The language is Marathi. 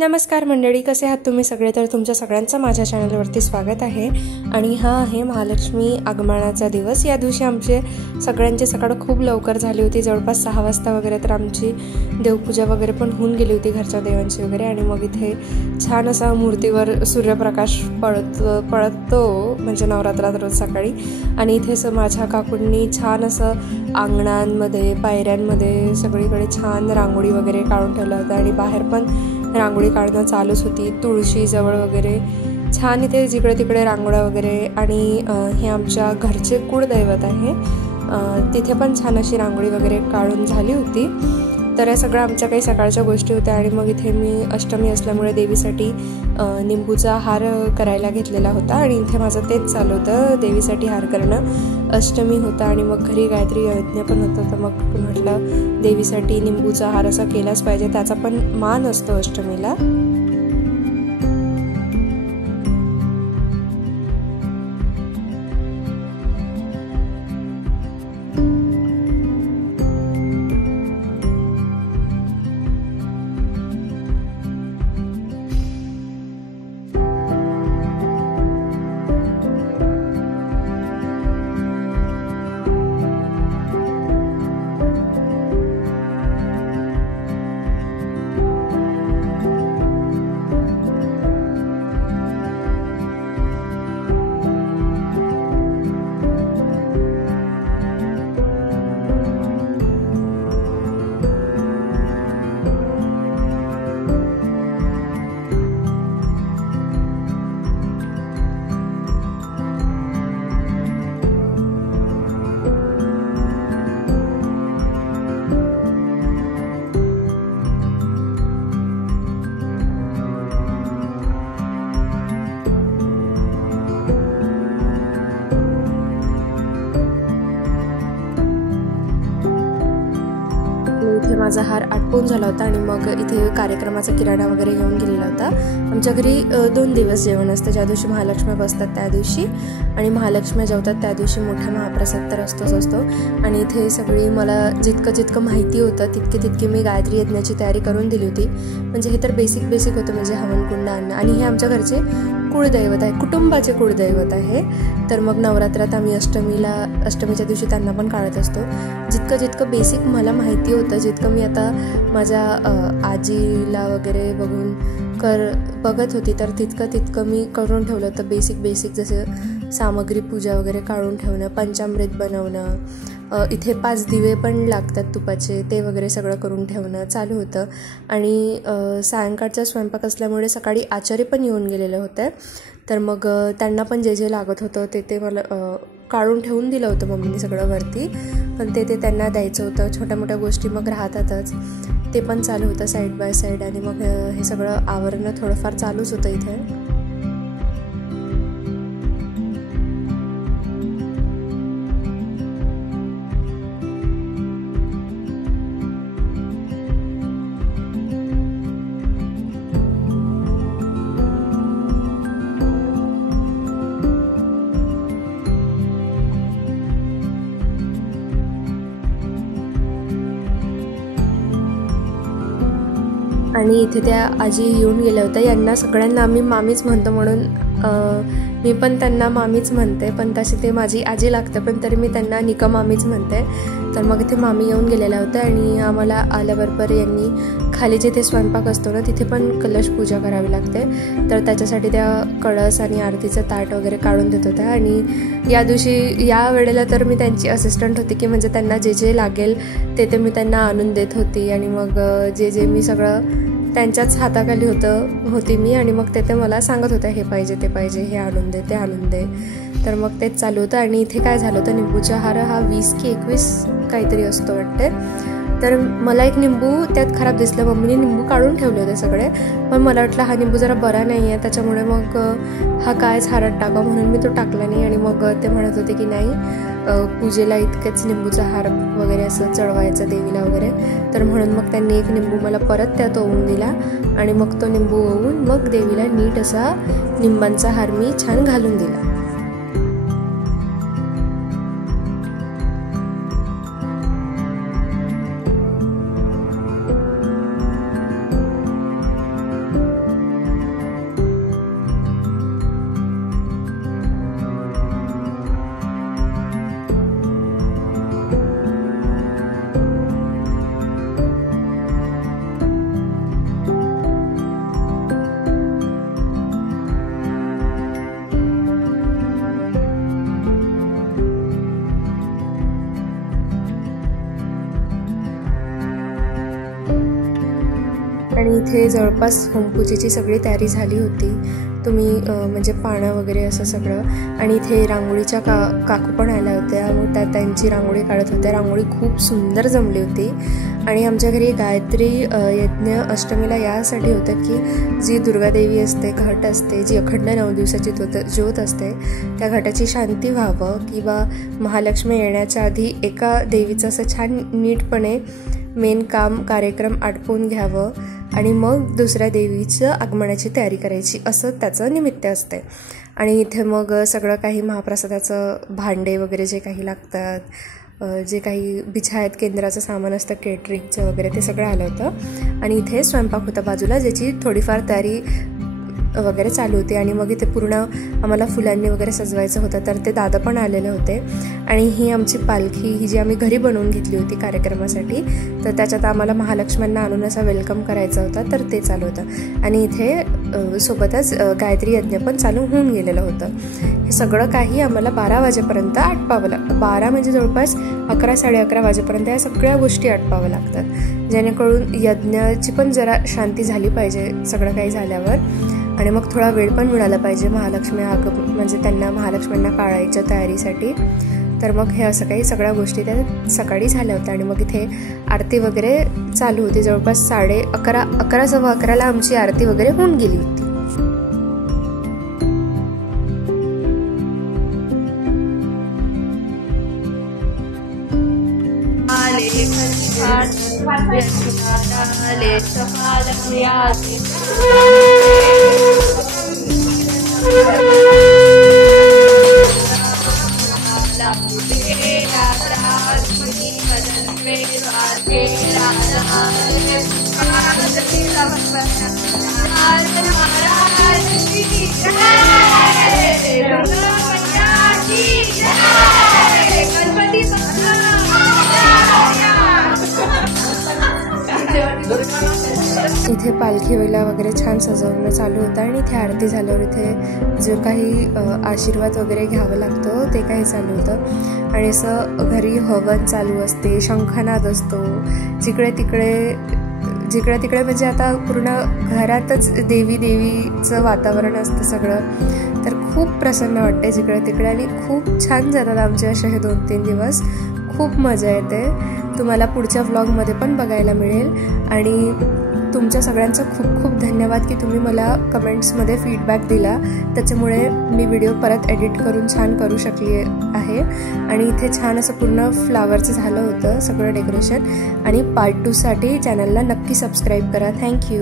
नमस्कार मंडळी, कसे आहात तुम्ही सगळे? तर तुमच्या सगळ्यांचं माझ्या चॅनलवरती स्वागत आहे. आणि हा आहे महालक्ष्मी आगमनाचा दिवस. या दिवशी आमचे सगळ्यांची सकाळ खूप लवकर झाली होती, जवळपास 6 वाजता वगैरे. तर आमची देवपूजा वगैरे पण होऊन गेली होती घरच्या देवांची वगैरे. आणि मग इथे छान असा मूर्तीवर सूर्यप्रकाश पडतो म्हणजे नवरात्रात रोज सकाळी. आणि इथे माझ्या काकूंनी छान असं अंगणांमध्ये पायऱ्यांमध्ये सगळीकडे छान रांगोळी वगैरे काढून ठेवलं होतं. आणि बाहेर पण रांगोळी काढणं चालूच होती, तुळशीजवळ वगैरे छान इथे जिकडे तिकडे रांगोळ्या वगैरे. आणि हे आमच्या घरचे कुळदैवत आहे, तिथे पण छान अशी रांगोळी वगैरे काढून झाली होती. तर या सगळ्या आमच्या काही सकाळच्या गोष्टी होत्या. आणि मग इथे मी अष्टमी असल्यामुळे देवीसाठी निंबूचा हार करायला घेतलेला होता. आणि इथे माझं तेच चालू होतं, देवीसाठी हार करणं. अष्टमी होता आणि मग घरी गायत्री यज्ञ पण होतं. तर मग म्हटलं देवीसाठी निंबूचा हार असा केलाच पाहिजे, त्याचा पण मान असतो अष्टमीला. इथे माझा हार आटपून झाला होता. आणि मग इथे कार्यक्रमाचा किराणा वगैरे घेऊन गेलेला होता. आमच्या घरी 2 दिवस जेवण असतं, ज्या दिवशी महालक्ष्मी बसतात त्या दिवशी आणि महालक्ष्मी जेवतात त्या दिवशी मोठा महाप्रसाद तर असतो. आणि इथे सगळी मला जितकं माहिती होतं तितकी मी गायत्री यज्ञाची तयारी करून दिली होती. म्हणजे हे तर बेसिक होतं, म्हणजे हवनकुंड आणणं. आणि हे आमच्या घरचे कुळदैवत आहे, कुटुंबाचे कुळदैवत आहे. तर मग नवरात्रात आम्ही अष्टमीच्या दिवशी त्यांना पण काढत असतो. जितकं बेसिक मला माहिती होतं, जितकं मी आता माझ्या आजीला वगैरे बघत होती, तर तितकं मी करून ठेवलं होतं. बेसिक जसं सामग्री पूजा वगैरे काढून ठेवणं, पंचामृत बनवणं, इथे 5 दिवे पण लागतात तुपाचे, ते वगैरे सगळं करून ठेवणं चालू होतं. आणि सायंकाळचा स्वयंपाक असल्यामुळे सकाळी आचारी पण येऊन गेलेले होते. तर मग त्यांना पण जे लागत होतं ते मला काढून ठेवून दिलं होतं मम्मीने सगळं वरती. पण ते त्यांना द्यायचं होतं. छोट्या मोठ्या गोष्टी मग राहतातच, ते पण चालू होतं साईड बाय साईड. आणि मग हे सगळं आवरणं थोडंफार चालूच होतं इथे. आणि इथे त्या आजी येऊन गेल्या होत्या. यांना सगळ्यांना आम्ही मामीच म्हणतो, म्हणून मी पण त्यांना मामीच म्हणते. पण तशी ते माझी आजी लागतं, पण तरी मी त्यांना निका मामीच म्हणते. तर मग इथे मामी येऊन गेलेल्या होत्या. आणि आम्हाला आल्याबरोबर यांनी खाली जिथे स्वयंपाक असतो ना, तिथे पण कलश पूजा करावी लागते. तर त्याच्यासाठी त्या कळस आणि आरतीचं ताट वगैरे काढून देत होत्या. आणि या दिवशी या वेळेला तर मी त्यांची असिस्टंट होती, की म्हणजे त्यांना जे लागेल ते मी त्यांना आणून देत होती. आणि मग जे मी सगळं त्यांच्याच हाताखाली होती मी. आणि मग ते मला सांगत होत्या, हे पाहिजे ते पाहिजे, हे आणून दे ते आणून दे. तर मग तेच चालू होतं. आणि इथे काय झालं होतं, निंबूचा हार हा 20 की 21 काहीतरी असतो वाटते. तर मला एक निंबू त्यात खराब दिसलं. मम्मीने निंबू काढून ठेवले होते सगळे, पण मला वाटलं हा निंबू जरा बरा नाही आहे, त्याच्यामुळे मग हा कायच हारात टाका, म्हणून मी तो टाकला नाही. आणि मग ते म्हणत होते की नाही, पूजेला इतकेच निंबूचा हार वगैरे असं चढवायचं देवीला वगैरे. तर म्हणून मग त्यांनी एक निंबू मला परत त्यात ओवून दिला. आणि मग तो निंबू ओवून मग देवीला नीट असा निंबांचा हार मी छान घालून दिला. इथे जवळपास होमपूजेची सगळी तयारी झाली होती. तुम्ही म्हणजे पानं वगैरे असं सगळं. आणि इथे रांगोळीच्या काकू पण आल्या होत्या. मग त्यांची रांगोळी काढत होत्या. रांगोळी खूप सुंदर जमली होती. आणि आमच्या घरी गायत्री यज्ञ अष्टमीला यासाठी होतं की जी दुर्गादेवी असते, घट असते, जी अखंड 9 दिवसाची ज्योत असते, त्या घटाची शांती व्हावं किंवा महालक्ष्मी येण्याच्या आधी एका देवीचं असं छान नीटपणे मेन कार्यक्रम आटपून घ्यावं आणि मग दुसऱ्या देवीचं आगमनाची तयारी करायची, असं त्याचं निमित्त असते. आणि इथे मग सगळं काही महाप्रसादाचं भांडे वगैरे जे काही लागतात, जे काही बिछायत केंद्राचं सामान असतं, केटरिंगचं वगैरे, ते सगळं आलं होतं. आणि इथे स्वयंपाक होता बाजूला, ज्याची थोडीफार तयारी वगैरे चालू होती. आणि मग इथे पूर्ण आम्हाला फुलांनी वगैरे सजवायचं होतं, तर ते दादा पण आलेले होते. आणि ही आमची पालखी, ही जी आम्ही घरी बनवून घेतली होती कार्यक्रमासाठी, तर त्याच्यात आम्हाला महालक्ष्म्यांना आणून असा वेलकम करायचा होता, तर ते चालू होतं. आणि इथे सोबतच गायत्री यज्ञ पण चालू होऊन गेलेलं होतं. हे सगळं काही आम्हाला 12 वाजेपर्यंत आटपावं लागतं. 12 म्हणजे जवळपास 11, 11:30 वाजेपर्यंत या सगळ्या गोष्टी आटपाव्या लागतात, जेणेकरून यज्ञाची पण जरा शांती झाली पाहिजे सगळं काही झाल्यावर. आणि मग थोडा वेळ पण मिळाला पाहिजे म्हणजे त्यांना महालक्ष्म्यांना काढायच्या तयारीसाठी. तर मग हे असं काही सगळ्या गोष्टी त्या सकाळी झाल्या होत्या. आणि मग इथे आरती वगैरे चालू होती. जवळपास 11:30, 11:15 आमची आरती वगैरे होऊन गेली होती. इथे पालखी वेला वगैरे छान सजवणं चालू होतं. आणि इथे आरती झाल्यावर इथे जो काही आशीर्वाद वगैरे घ्यावं लागतं ते काही चालू होतं. आणि असं घरी हवन चालू असते, शंखनाद असतो, जिकडे तिकडे म्हणजे आता पूर्ण घरातच देवीचं वातावरण असतं सगळं. तर खूप प्रसन्न वाटते जिकडे तिकडे. आणि खूप छान जातात आमचे असे हे 2-3 दिवस. खूप मजा येते. तुम्हाला पुढच्या व्लॉगमध्ये पण बघायला मिळेल. आणि तुमच्या सगळ्यांचं खूप खूप धन्यवाद की तुम्ही मला कमेंट्समध्ये फीडबॅक दिला. त्याच्यामुळे मी व्हिडिओ परत एडिट करून छान करू शकली आहे. आणि इथे छान असं पूर्ण फ्लावरचं झालं होतं सगळं डेकोरेशन. आणि पार्ट 2साठी चॅनलला नक्की सबस्क्राईब करा. थँक्यू.